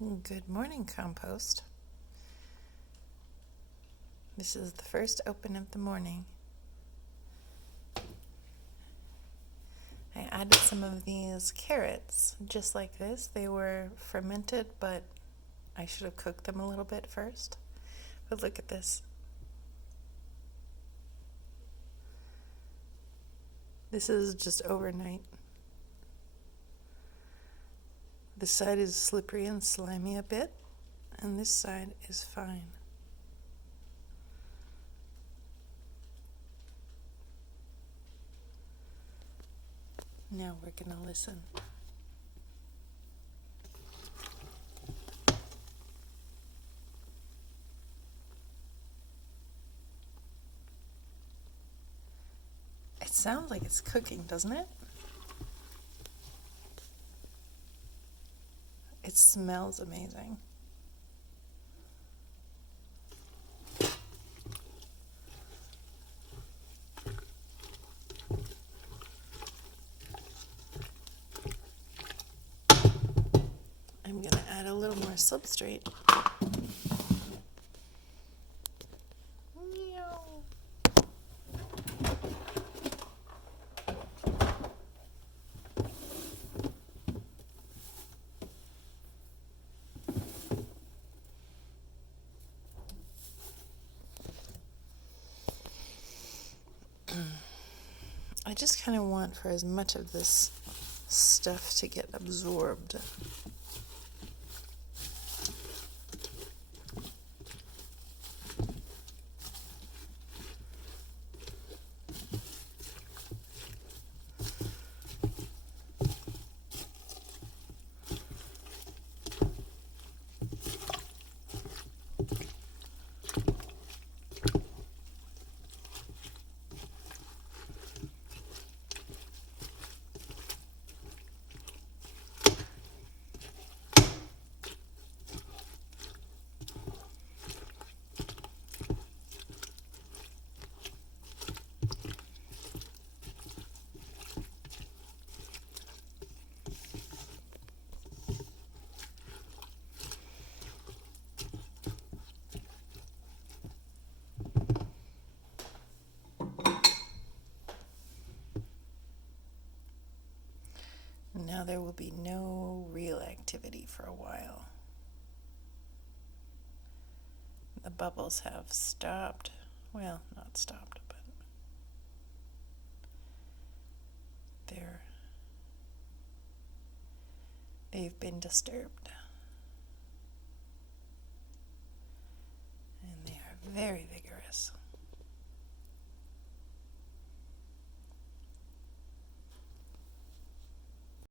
Good morning, compost. This is the first open of the morning. I added some of these carrots just like this. They were fermented, but I should have cooked them a little bit first. But look at this. This is just overnight. This side is slippery and slimy a bit, and this side is fine. Now we're gonna listen. It sounds like it's cooking, doesn't it? It smells amazing. I'm going to add a little more substrate. Meow. I just kind of want for as much of this stuff to get absorbed. Now there will be no real activity for a while. The bubbles have stopped. Well, not stopped, but they've been disturbed.